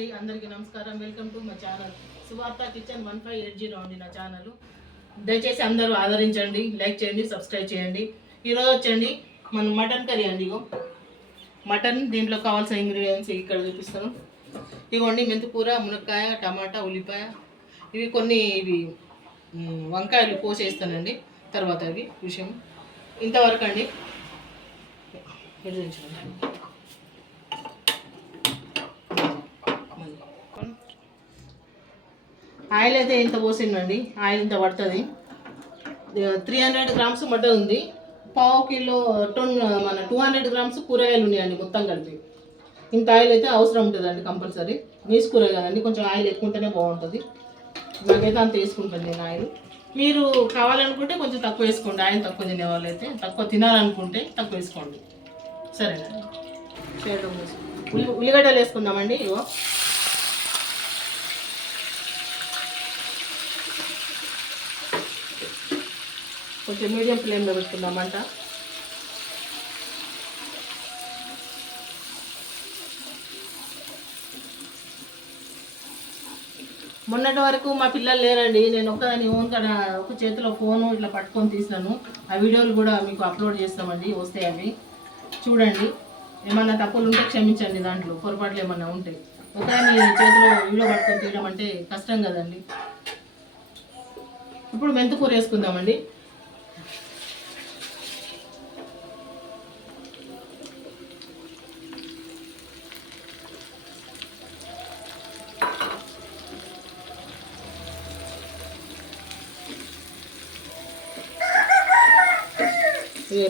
అందరికీ నమస్కారం. Welcome to my channel సువార్త కిచెన్ 1580 అండి నా ఛానల్. దయచేసి అందరూ ఆదరించండి, లైక్ చేయండి, సబ్స్క్రైబ్ చేయండి. ఈరోజు వచ్చండి మనం మటన్ కర్రీ అండి. మటన్ దీంట్లో కావాల్సిన ఇంగ్రీడియంట్స్ ఇక్కడ చూపిస్తాను. ఇవ్వండి మెంతికూర, మునక్కాయ, టమాటా, ఉల్లిపాయ, ఇవి వంకాయలు పోసేస్తానండి తర్వాత అవి విషయం ఇంతవరకు అండి. ఆయిల్ అయితే ఇంత పోసిందండి. ఆయిల్ ఇంత పడుతుంది. 300 గ్రామ్స్ మటన్ ఉంది. పావు కిలో మన 200 గ్రామ్స్ కూరగాయలు ఉన్నాయండి మొత్తం కలిపి. ఇంత ఆయిల్ అయితే అవసరం ఉంటుందండి కంపల్సరీ. నీసు కూర కదండి, కొంచెం ఆయిల్ ఎక్కువ ఉంటేనే బాగుంటుంది. నాకైతే అంత వేసుకుంటాను నేను ఆయిల్. మీరు కావాలనుకుంటే కొంచెం తక్కువ వేసుకోండి. ఆయిల్ తక్కువ తినేవాళ్ళు అయితే, తక్కువ తినాలనుకుంటే తక్కువ వేసుకోండి. సరేనండి. ఉల్లిగడ్డలు వేసుకుందామండి. ఇగో కొంచెం మీడియం ఫ్లేమ్లో పెట్టుకుందామంట. మొన్నటి వరకు మా పిల్లలు లేరండి. నేను ఒక్కదాన్ని ఒక చేతిలో ఫోను ఇట్లా పట్టుకొని తీసినాను. ఆ వీడియోలు కూడా మీకు అప్లోడ్ చేస్తామండి, వస్తాయి అవి చూడండి. ఏమన్నా తప్పులు ఉంటే క్షమించండి, దాంట్లో పొరపాట్లు ఏమన్నా ఉంటే. ఒకదాన్ని చేతిలో వీడియో పట్టుకొని తీయడం అంటే కష్టం కదండి. ఇప్పుడు మెంతికూర వేసుకుందామండి.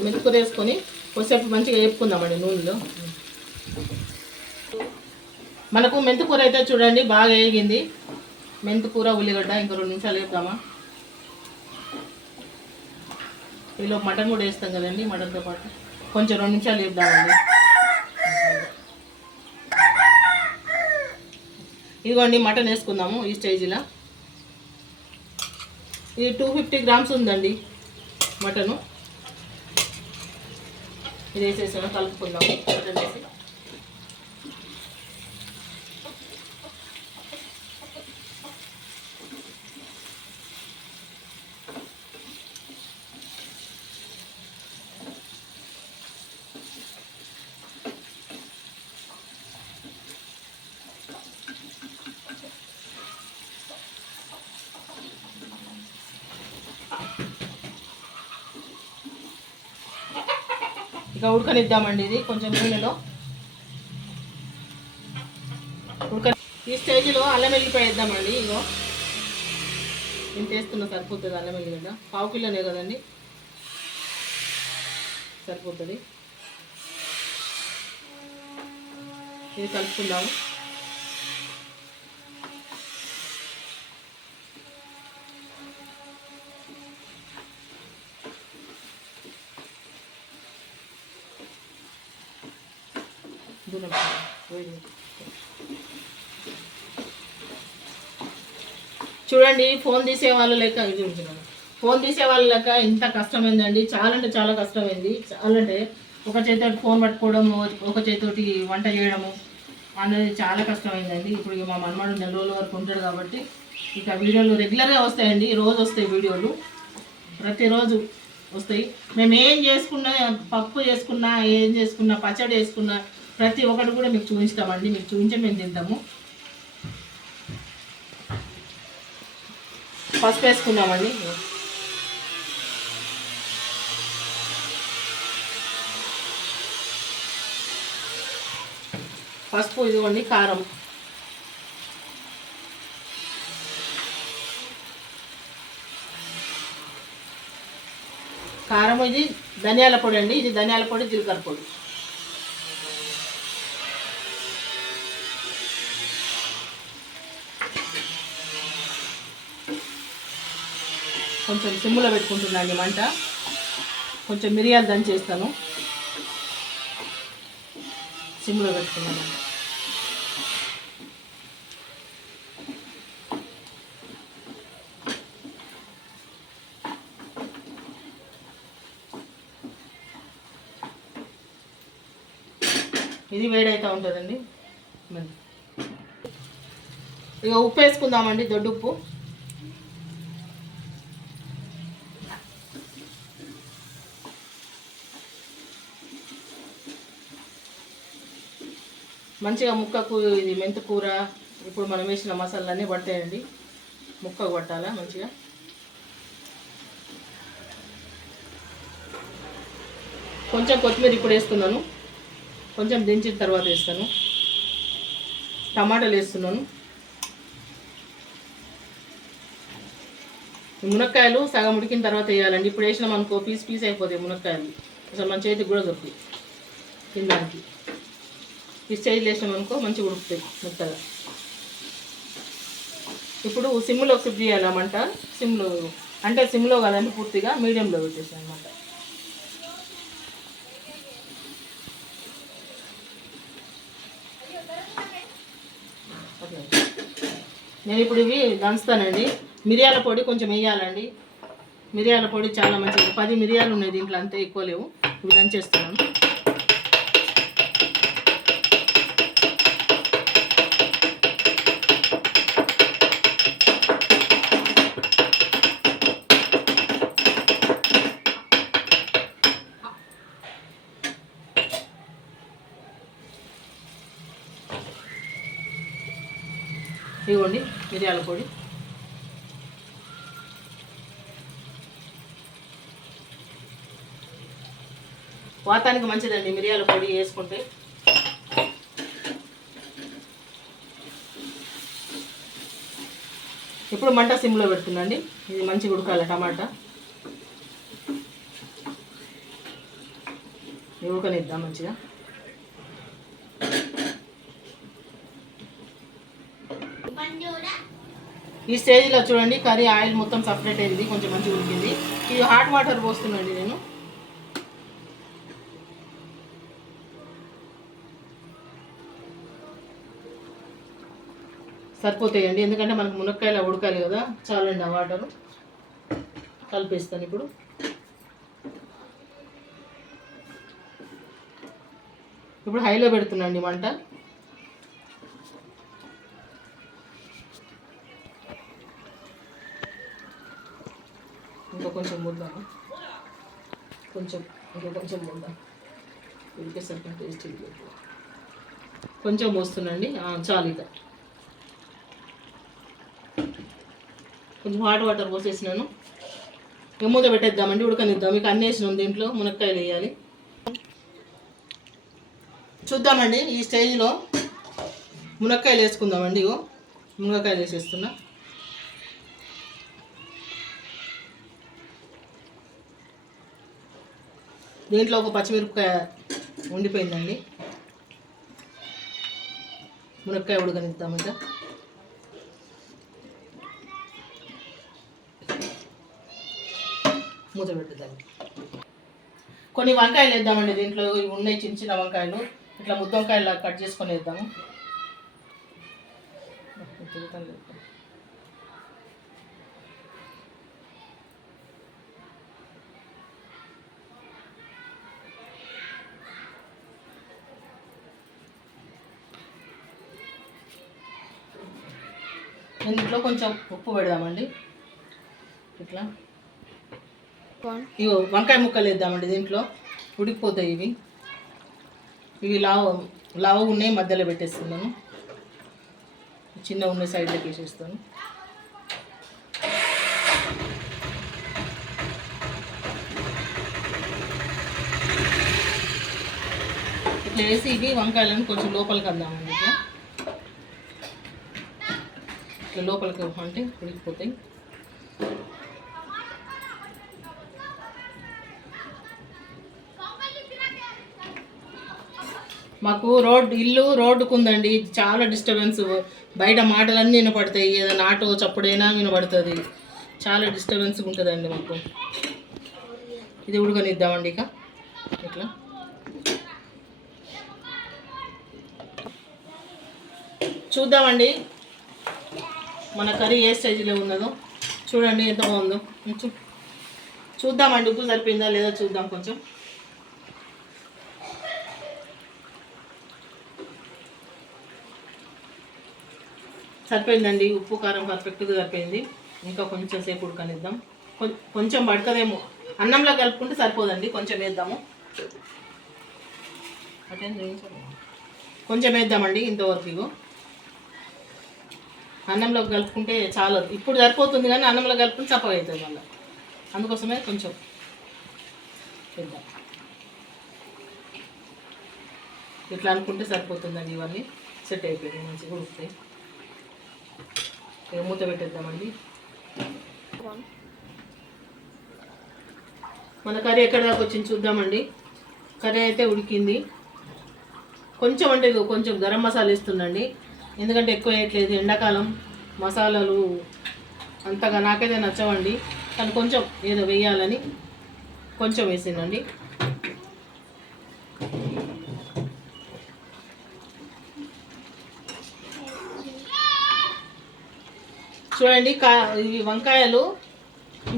మెంతికూర వేసుకొని కొద్దిసేపు మంచిగా వేపుకుందామండి నూనెలో. మనకు మెంతికూర అయితే చూడండి బాగా వేగింది. మెంతికూర, ఉల్లిగడ్డ ఇంకో 2 నిమిషాలు వేపుదామా. ఈలో మటన్ కూడా వేస్తాం కదండి. మటన్తో పాటు కొంచెం 2 నిమిషాలు వేపుదామండి. ఇదిగోండి మటన్ వేసుకుందాము ఈ స్టేజ్లో. ఇది 250 గ్రామ్స్ ఉందండి మటను. ఇది వేసేసాను, కలుపుకుందాము. మటన్ వేసి ఇక ఉడకనిద్దామండి. ఇది కొంచెం నూనెలో ఈ స్టేజ్లో అల్లం వెల్లిపాయ వేద్దామండి. ఇగో నేను చేస్తున్నా, సరిపోతుంది. అల్లం వెల్లిగడ్డ పావు కిలోనే కదండి, సరిపోతుంది. ఇది కలుపుకుందాము. చూడండి ఫోన్ తీసే వాళ్ళు లెక్క ఎంత కష్టమైందండి. చాలా అంటే చాలా కష్టమైంది. చాలా అంటే ఒక చేతితోటి ఫోన్ పట్టుకోవడము, ఒక చేతితోటి వంట చేయడము అనేది చాలా కష్టమైందండి. ఇప్పుడు ఇక మా మనమాడు 4 రోజుల వరకు ఉంటాడు కాబట్టి ఇక వీడియోలు రెగ్యులర్గా వస్తాయండి. రోజు వస్తాయి వీడియోలు, ప్రతిరోజు వస్తాయి. మేము ఏం చేసుకున్నా, పప్పు చేసుకున్నా, ఏం చేసుకున్నా, పచ్చడి చేసుకున్నా ప్రతి ఒక్కటి కూడా మీకు చూపిస్తామండి. మీకు చూపించే మేము తింటాము. పసుపు వేసుకున్నామండి. పసుపు, ఇదిగోండి కారం, ఇది ధనియాల పొడి అండి. ఇది ధనియాల పొడి, జీలకర్ర పొడి. కొంచెం సిమ్ములో పెట్టుకుంటున్నాండి మంట. కొంచెం మిరియాలు దంచేస్తాను, సిమ్ములో పెట్టుకున్నాను. ఇది వేడైతే ఉంటుందండి. ఇక ఉప్పు వేసుకుందామండి, దొడ్డుప్పు. మంచిగా ముక్కకు ఇది మెంతికూర ఇప్పుడు మనం వేసిన మసాలాలన్నీ పడతాయండి, ముక్కకు పట్టాలా మంచిగా. కొంచెం కొత్తిమీర ఇప్పుడు వేస్తున్నాను, కొంచెం దించిన తర్వాత వేస్తాను. టమాటాలు వేస్తున్నాను. మునక్కాయలు సగం ఉడికిన తర్వాత వేయాలండి. ఇప్పుడు వేసినాం అనుకో పీస్ పీస్ అయిపోతాయి మునక్కాయలు, అసలు మన చేతికి కూడా దొరుకుతాయి తినడానికి. ఈ స్టేజ్లో వేసినాం అనుకో మంచిగా ఉడుకుతాయి మెత్తగా. ఇప్పుడు సిమ్లో షిఫ్ట్ చేయాలన్నమాట. సిమ్లో అంటే సిమ్లో కదండి, పూర్తిగా మీడియంలో పెట్టేసాను అనమాట. నేను ఇప్పుడు ఇవి దంచుతానండి. మిరియాల పొడి కొంచెం వేయాలండి. మిరియాల పొడి చాలా మంచిది. 10 మిరియాలు ఉన్నాయి దీంట్లో, అంతే, ఎక్కువ లేవు. ఇవి దంచేస్తున్నాను. ఇవ్వండి మిరియాల పొడి. వాతానికి మంచిదండి మిరియాల పొడి వేసుకుంటే. ఇప్పుడు మంట సిమ్లో పెడుతుందండి. ఇది మంచిగా ఉడకాలి టమాటా. ఉడకనిద్దాం మంచిగా. ఈ స్టేజ్లో చూడండి కర్రీ ఆయిల్ మొత్తం సపరేట్ అయింది, కొంచెం మంచిగా ఉడికింది. ఇది హాట్ వాటర్ పోస్తున్నాండి నేను. సరిపోతాయండి, ఎందుకంటే మనకు మునక్కాయలు ఉడకాలి కదా. చాలండి ఆ వాటరు. కలిపేస్తాను ఇప్పుడు. ఇప్పుడు హైలో పెడుతున్నాండి మంట. ఇంకా కొంచెం ముద్దాము, కొంచెం ముద్దాం. ఉడికేసరికి టేస్ట్ కొంచెం పోస్తుందండి, చాలు. ఇక కొంచెం హాట్ వాటర్ పోసేసినాను. ఇక మూత పెట్టేద్దామండి, ఉడకనిద్దాం. ఇక అన్నీ వేసినాం దీంట్లో, మునక్కాయలు వేయాలి. చూద్దామండి ఈ స్టేజ్లో మునక్కాయలు వేసుకుందామండి. ఇగో మునక్కాయలు వేసేస్తున్నా. దీంట్లో ఒక పచ్చిమిరపకాయ ఉండిపోయిందండి. మునక్కాయ ఉడకనిద్దాం. ఇక మూత పెట్టుదాం. కొన్ని వంకాయలు వేద్దామండి దీంట్లో. ఇవి ఉన్నాయి చిన్న చిన్న వంకాయలు, ఇట్లా ముద్ద వంకాయలు కట్ చేసుకొని వేద్దాము. దీంట్లో కొంచెం ఉప్పు పెడదామండి. ఇట్లా ఇవి వంకాయ ముక్కలు వేద్దామండి దీంట్లో, ఉడికిపోతాయి ఇవి. ఇవి లావు ఉన్నాయి, మధ్యలో పెట్టేస్తున్నాను. చిన్న ఉన్న సైడ్లోకి వేసేస్తాను. ఇట్లా వేసి ఇవి వంకాయలను కొంచెం లోపలికి అందామండి. ఇట్లా లోపలికి అంటే ఉడికిపోతాయి. మాకు ఇల్లు రోడ్డుకు ఉందండి, చాలా డిస్టర్బెన్స్. బయట మాటలన్నీ వినపడతాయి, ఏదైనా ఆటో చప్పుడైనా వినపడుతుంది. చాలా డిస్టర్బెన్స్గా ఉంటుందండి మాకు. ఇది ఉడకనిద్దామండి ఇక. ఇట్లా చూద్దామండి మన కర్రీ ఏ స్టేజ్లో ఉన్నదో. చూడండి ఎంత బాగుందో. చూద్దామండి ఉప్పు సరిపోయిందా లేదా చూద్దాం కొంచెం. సరిపోయిందండి, ఉప్పు కారం పర్ఫెక్ట్గా సరిపోయింది. ఇంకా కొంచెం సేపు ఉడకనిద్దాం. కొంచెం పడుతుందేమో, అన్నంలో కలుపుకుంటే సరిపోదండి, కొంచెం వేద్దాము. కొంచెం వేద్దామండి ఇంతవరకు. ఇగో అన్నంలో కలుపుకుంటే చాలా, ఇప్పుడు సరిపోతుంది కానీ అన్నంలో కలుపుకుంటే చప్పగా అవుతుంది మళ్ళీ, అందుకోసమే కొంచెం వేద్దాం. ఇట్లా అనుకుంటే సరిపోతుందండి. ఇవన్నీ సెట్ అయిపోయింది, మంచిగా ఉడుకుతాయి. మూత పెట్టేద్దామండి. మన కర్రీ ఎక్కడ దాకా వచ్చింది చూద్దామండి. కర్రీ అయితే ఉడికింది. కొంచెం అంటే కొంచెం గరం మసాలా వేస్తుందండి, ఎందుకంటే ఎక్కువ వేయట్లేదు. ఎండాకాలం మసాలాలు అంతగా నాకైతే నచ్చవండి, కానీ కొంచెం ఏదో వేయాలని కొంచెం వేసిందండి. చూడండి, ఇవి వంకాయలు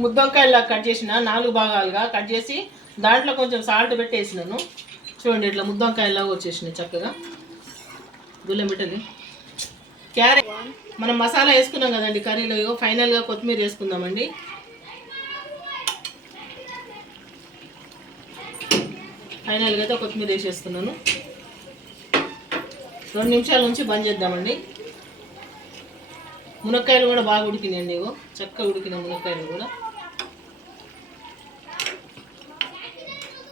ముద్దంకాయలా కట్ చేసిన 4 భాగాలుగా కట్ చేసి దాంట్లో కొంచెం సాల్ట్ పెట్టి వేసినాను. చూడండి ఇట్లా ముద్దంకాయలాగా వచ్చేసినాయి చక్కగా. గుల్లెం పెట్టండి. క్యారెట్ మనం మసాలా వేసుకున్నాం కదండి కర్రీలో. ఇగో ఫైనల్గా కొత్తిమీర వేసుకుందామండి. ఫైనల్గా అయితే కొత్తిమీర వేసేస్తున్నాను. 2 నిమిషాల నుంచి బంద్ చేద్దామండి. మునక్కాయలు కూడా బాగా ఉడికినాయండి. ఇగో చక్కగా ఉడికిన మునక్కాయలు కూడా.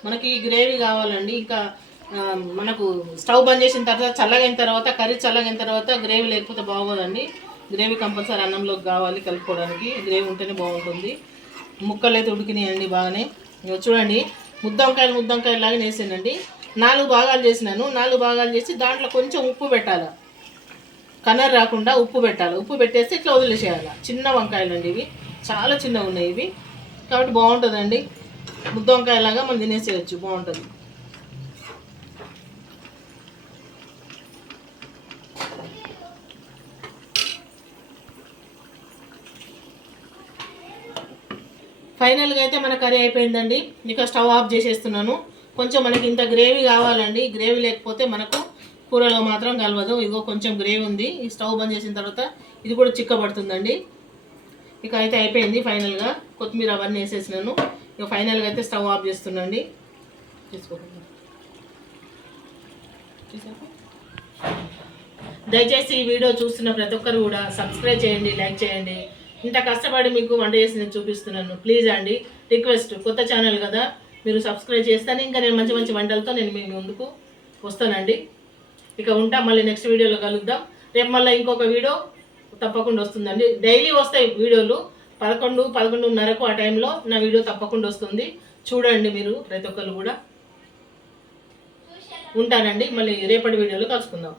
మనకి గ్రేవీ కావాలండి. ఇంకా మనకు స్టవ్ బంద్ చేసిన తర్వాత చల్లగైన తర్వాత, కర్రీ చల్లగైన తర్వాత గ్రేవీ లేకపోతే బాగోదండి. గ్రేవీ కంపల్సరీ అన్నంలోకి కావాలి కలుపుకోవడానికి. గ్రేవీ ఉంటేనే బాగుంటుంది. ముక్కలు అయితే ఉడికినాయండి బాగానే. చూడండి, ముద్దంకాయలాగా వేసానండి. 4 భాగాలు చేసినాను. 4 భాగాలు చేసి దాంట్లో కొంచెం ఉప్పు పెట్టాలి, కలర్ రాకుండా ఉప్పు పెట్టాలి. ఉప్పు పెట్టేసి ఇట్లా వదిలేసేయాలి. చిన్న వంకాయలు అండి ఇవి, చాలా చిన్నగా ఉన్నాయి ఇవి, కాబట్టి బాగుంటుందండి. ముద్ద వంకాయలాగా మనం తినేసేయచ్చు, బాగుంటుంది. ఫైనల్గా అయితే మన కర్రీ అయిపోయిందండి. ఇక స్టవ్ ఆఫ్ చేసేస్తున్నాను. కొంచెం మనకి ఇంత గ్రేవీ కావాలండి. గ్రేవీ లేకపోతే మనకు కూరలో మాత్రం కలవదు. ఇగో కొంచెం గ్రేవీ ఉంది. ఈ స్టవ్ బంద్ చేసిన తర్వాత ఇది కూడా చిక్కబడుతుందండి. ఇక అయితే అయిపోయింది ఫైనల్గా. కొత్తిమీర అవన్నీ వేసేసినాను. ఇక ఫైనల్గా అయితే స్టవ్ ఆఫ్ చేస్తున్నాండి. దయచేసి ఈ వీడియో చూస్తున్న ప్రతి ఒక్కరు కూడా సబ్స్క్రైబ్ చేయండి, లైక్ చేయండి. ఇంత కష్టపడి మీకు వంట చేసి నేను చూపిస్తున్నాను. ప్లీజ్ అండి, రిక్వెస్ట్. కొత్త ఛానల్ కదా, మీరు సబ్స్క్రైబ్ చేస్తాను. ఇంకా నేను మంచి మంచి వంటలతో నేను మీ ముందుకు వస్తానండి. ఇక ఉంటా, మళ్ళీ నెక్స్ట్ వీడియోలో కలుద్దాం. రేపు మళ్ళీ ఇంకొక వీడియో తప్పకుండా వస్తుందండి. డైలీ వస్తాయి వీడియోలు. 11-11:30 ఆ టైంలో నా వీడియో తప్పకుండా వస్తుంది. చూడండి మీరు ప్రతి ఒక్కరు కూడా. ఉంటానండి, మళ్ళీ రేపటి వీడియోలో కలుసుకుందాం.